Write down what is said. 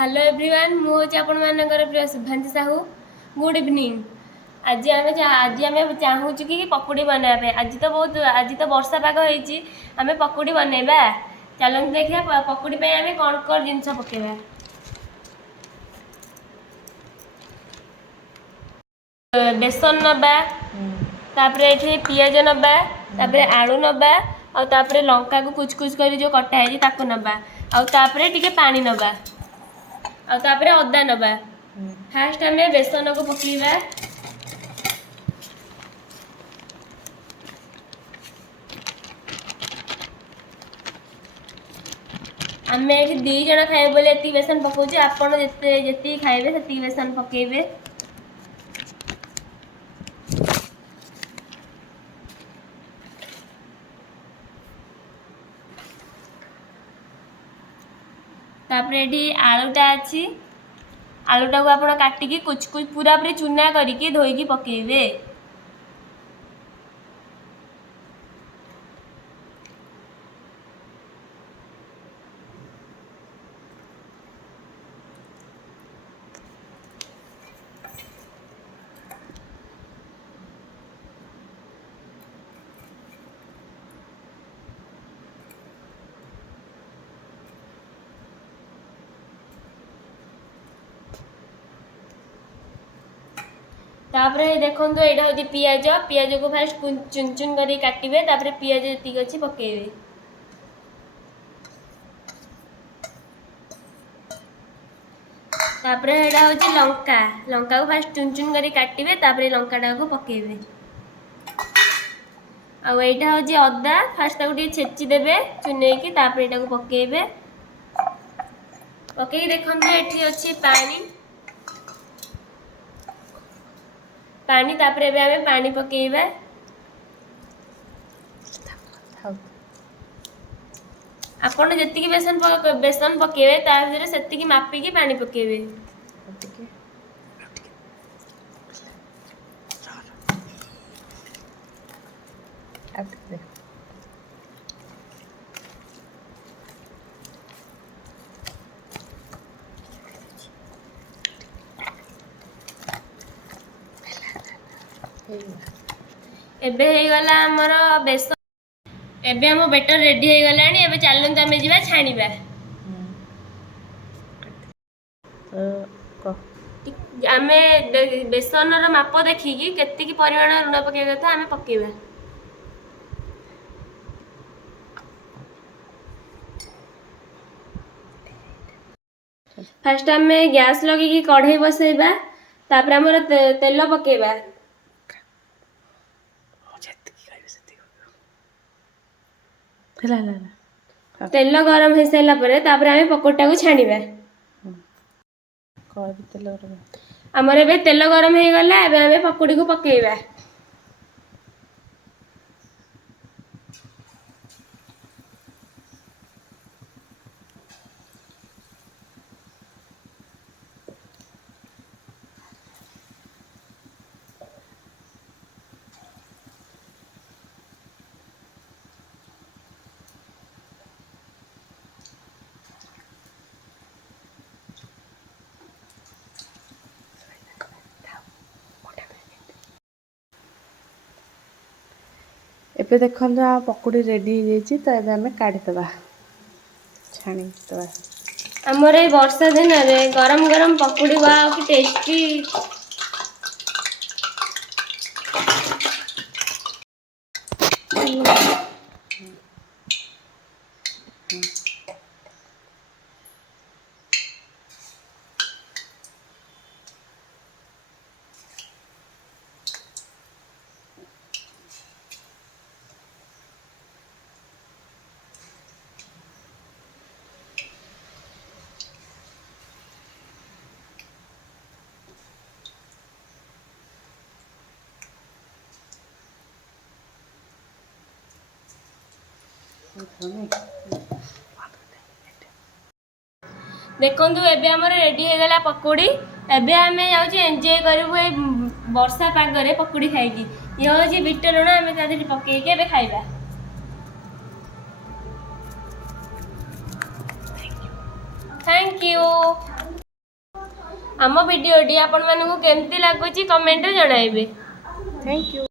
Hello everyone मुझे आपण मानकर प्रिय शुभांशी साहू गुड इवनिंग। आज आम चाहूँ कि पकुड़ी बनाया आज तो वर्षा पाग होती आम पकुड़ी बनैबा चलते देखिए पकुड़ी आम कौन कौन जिनस पकेबा। बेसन नबा तापर पियाज नबा तापर आलू नबा और लंका को कुच कुच कर जो कटा है नबा आउे पानी नबा आउे अदा नबा। फास्ट आम बेसन को पकेबा आम ये 2 जन खाए बोले ये बेसन पकाउे आपड़ जी खाइबे से बेसन पकेबे। तापर ये आलूटा अच्छी आलूटा को आप काटिकी कुछ कुछ पूरा पूरी चूना करके धोईकी पकेबे। तापर देखो यहाँ हूँ पियाज पियाज को फास्ट चुन चुन कर काटे तापर पियाज जी अच्छी पकेबे। तापर यहाँ हूँ लंका लंका को फास्ट चुन चुन कर काटे तापर लंकाटा को पकेबे। आईटा हूँ अदा फास्ट छेची देवे चुने की तापर यहाँ पकेबे पकई देखो ये अच्छी पानी पानी तापर आम पानी पकेबा आपन जी बेसन पकेबे तार से मापिकी पानी पकेबे। एबे हो गला हमर बेसन एबे हम बेटर रेडी हो गलानी एबे चलंतु आमे जीवा छाणीबा। आमे बेसन रो माप देखिकी केतिकी परिमाण लुण पकेबा कथा आमे पकेबा। फास्ट आमे गैस लगी कढ़ई बसेबा तापर हमर तेल पकेबा तेल गरम हो सारा पर आम पकोड़ा को छाणीबा। आमर ए तेल गरम हो गला आम पकोड़ी को पकेबा। एबे देखो पकुड़ी रेडी हो जाइए तो ये आम काढ़ीदबा छाणीदबा। आमर ये वर्षा दिन में गरम गरम पकुड़ी वाह कि टेस्टी। देखो एबे हमर रेडी हो गला पकोड़ी एबे आमे जाउची एंजॉय करबो ए वर्षा पागरे पकोड़ी खाइकी। ये होची बिट लुण आमे तादरी पकेई के एबे खाइबा। Thank you. आम भिडियोटी आपण मानकु केमती लागुची कमेंट जणाइबे। Thank you.